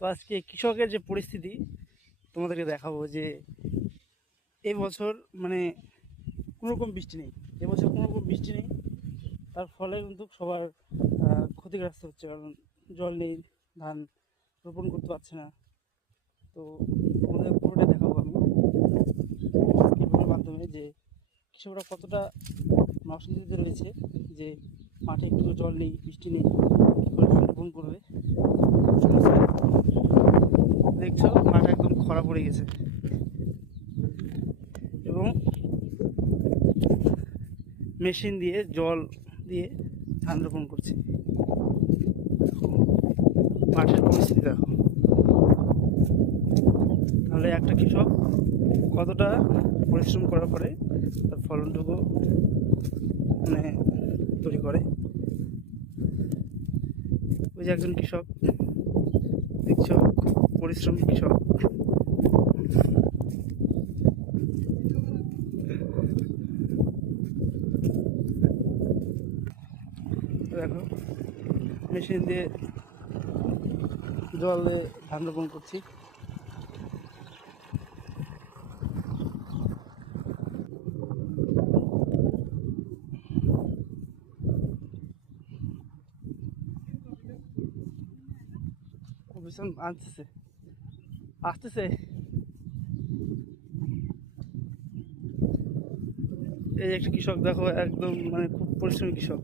তো আজকে কৃষকের যে পরিস্থিতি তোমাদেরকে দেখাবো যে এবছর মানে কোনো রকম বৃষ্টি নেই। এবছর কোনো রকম বৃষ্টি নেই, তার ফলে কিন্তু সবার ক্ষতিগ্রস্ত হচ্ছে, কারণ জল নেই, ধান রোপণ করতে পারছে না। তো তোমাদের পুরোটাই দেখাবো আমি আজকের ভিডিওর মাধ্যমে যে কৃষকরা কতটা অসুবিধাতে রয়েছে, যে মাঠে একটু জল নেই, বৃষ্টি নেই, কী করে ধান রোপণ করবে। দেখছো মাঠ একদম খরা পড়ে গেছে এবং মেশিন দিয়ে জল দিয়ে ধান রোপণ করছে। মাঠের পরিস্থিতি দেখো, তাহলে একটা কৃষক কতটা পরিশ্রম করার পরে তার ফলনটুকু মানে তৈরি করে। ওই যে একজন কৃষক, দেখছো খুব পরিশ্রমী কৃষক। দেখো মেশিন দিয়ে জল দিয়ে ধান রোপণ করছি। ভীষণ আসতেছে আসতেছে এই যে একটা কৃষক দেখো, একদম মানে খুব পরিশ্রমী কৃষক।